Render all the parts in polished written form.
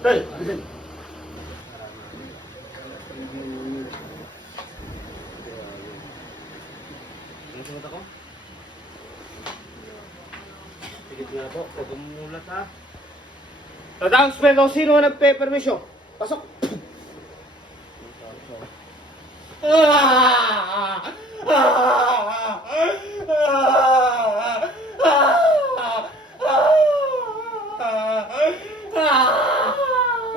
Tay, bisin. Ang sunod ako? Sigit nga po, huwag umulat ha. Announcement o sino ang nagpe-permisyon? Pasok!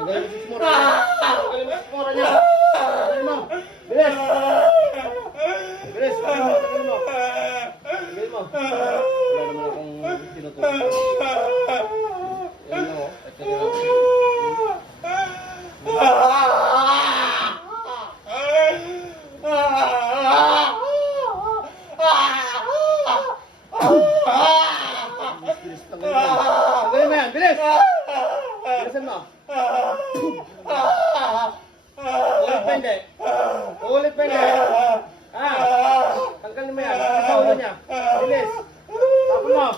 Tagayin mo si Smora. Tagayin mo si Smora niya. Tagayin mo. Bilis! Bilis! Tagayin mo. Tagayin mo. Wala naman akong tinutulog. Yan na o. At tagayin mo. Bilis, tagayin mo. Tagayin mo yan. Bilis! Bilisan mo. Ulit pa hindi. Ulit pa hindi. Tanggalin mo yan. Sa ulo niya. Bilis. Tapon mo.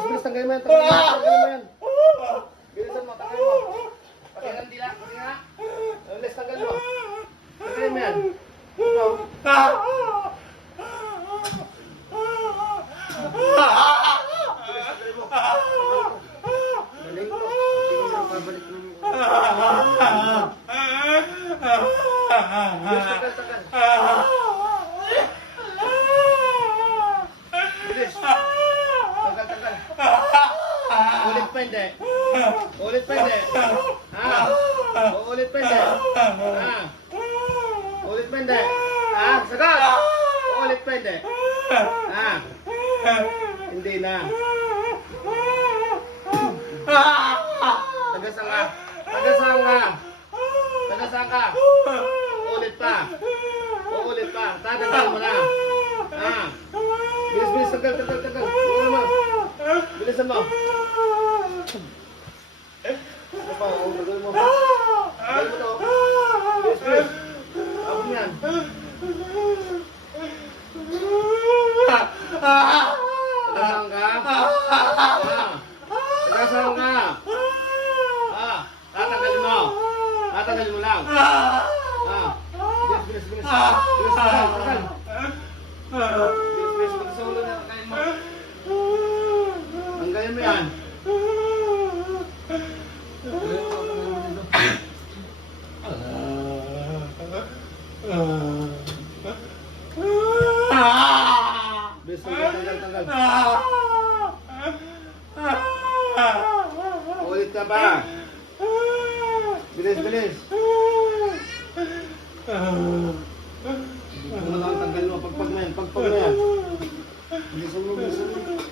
Bilis, tanggalin mo yan. Tanggalin mo yan. Bilisan mo. Tanggalin mo. Pakilang dila. Pakilang. Bilis, tanggalin mo. Tanggalin mo yan. Ikaw. Galing mo. Sige na, babalik mo. Bilis, tagal. Bilis. Tagal. Ulit pa hindi. Ulit pa hindi. Ulit pa hindi. Ulit pa hindi. Sagat. Ulit pa hindi. Hindi na. Tagasang ka. Tagasang ka. Ulit pa. Uulit pa. Tatagal mo na. Bilis. Tagal. Bilisan mo. Bilisan mo. Ano pa? Tagal mo. Tagal mo to. Bilis. Ako yan. Tagasang ka. Tagasang ka. Tatagalin mo. Tatagalin mo lang. Bilis. Bilis, tagal. Bilis, sa ulo na. Tanggalin mo. Tanggalin mo yan. Bilis, tanggal. Ulit ka pa. Bilis. Ano lang tanggal mo, pagpag na yan. Bilisan mo. Bilis.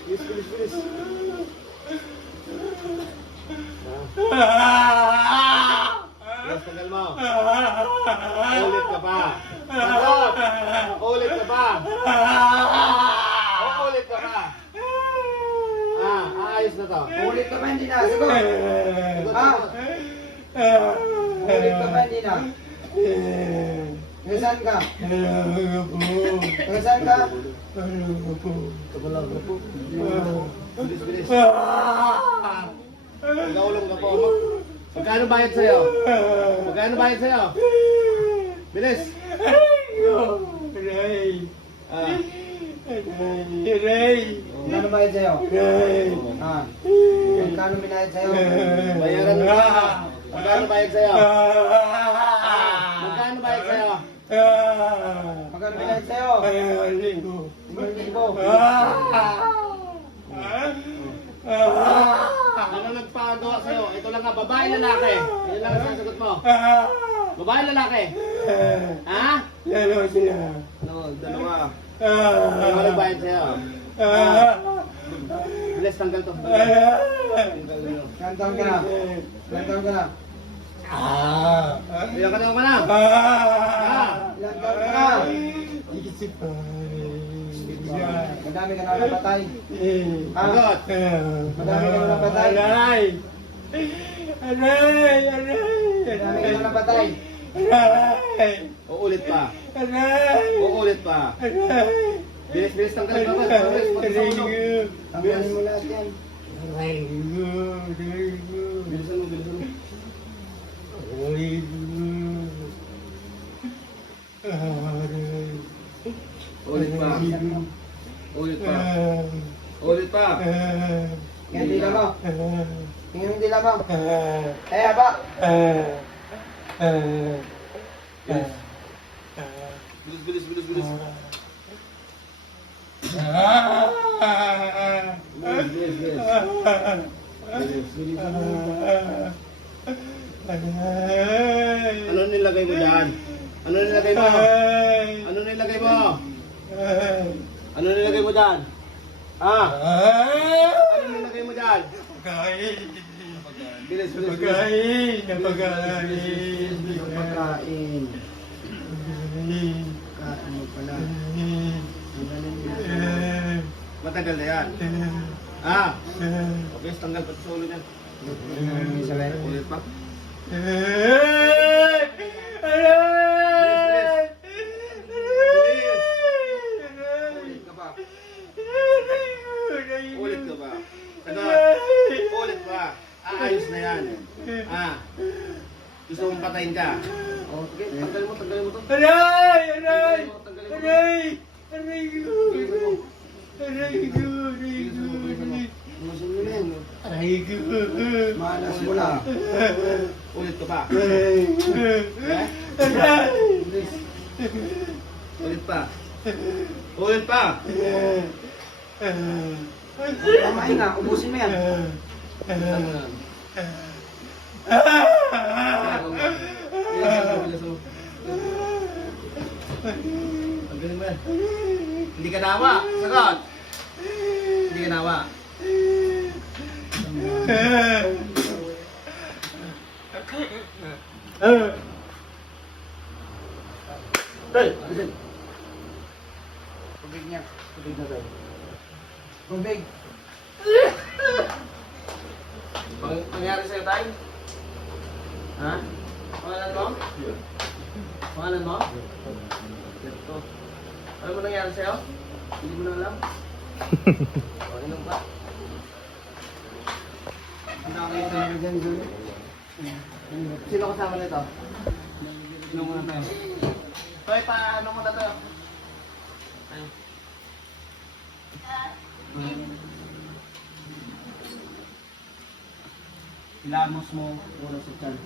Bilis, tanggal mo. Ulit ka pa. Ulit ka pa. Ayos na to. Ulit ka ba hindi na? Sagot! Ulit ka ba hindi na? Nasaan ka? Nasaan ka? Bilis. Nagkaulong ka po. Magkano bayad sa'yo? Bilis. Magkano bayad sa'yo? Magkano binayad sa'yo? Bayaran mo na. Magkano bayad sa'yo? Magkano binayad sa'yo? 5,000. Ano nagpagawa sa'yo? Ito lang nga, babae lalaki. Yan lang ang sasagot mo. Babae lalaki. Dalawa sila. Dalawa. Ano nagbayad sa'yo? Bilis, tanggal to. Ilan taon ka na? Ilan ka na? Ilan taon ka na? Madami ka na napatay. Sagot. Madami ka na napatay. Madami ka na napatay. Uulit pa. Bilis, tanggal pa ba? Tanggalin mo lahat yan. Bilisan mo, bilisan mo. Ulit pa. Ulit pa. Ulit pa. Tingnan yung dila mo. Tingnan yung dila mo. Eh, ba? Bilis, bilis, bilis, bilis. Bilis, bilis, bilis. Bilis, bilis. Ano nilagay mo dyan? Ano nilagay mo? Ano nilagay mo? Ano nilagay mo dyan? Ah? Ano nilagay mo dyan? Bilis, bilis, bilis. Pagkain mo pala. Matagal na yan. Ah? Okay, tanggal pa sa ulo niyan. Ulit pa. Ulit ka ba? Ulit ka ba? Sagot. Ulit ba? Aayos na yan. Ah. Gusto mong patayin ka? O, sige, tanggalin mo to. Bilisan mo na yan. Malas mo lang. Ulit ka ba? Ulit pa. Ulit pa. Tamahin nga, ubusin mo yan. Bilisan mo na. Bilisan mo. Tanggalin mo yan. Hindi ka nawa. Sagot. Hindi ka nawa. Tay, bilisan. Tubig niya. Tubig na tayo. Tubig. Nangyari sa'yo tayo? Ha? Pangalan mo? Pangalan mo? Ito. Ano mo nangyari sa'yo? Hindi mo na alam? O, inom pa. Sino kasama nito? Inom muna tayo. Toy, paano mo na to? Ayun. Ilamos mo muna sa tiyan.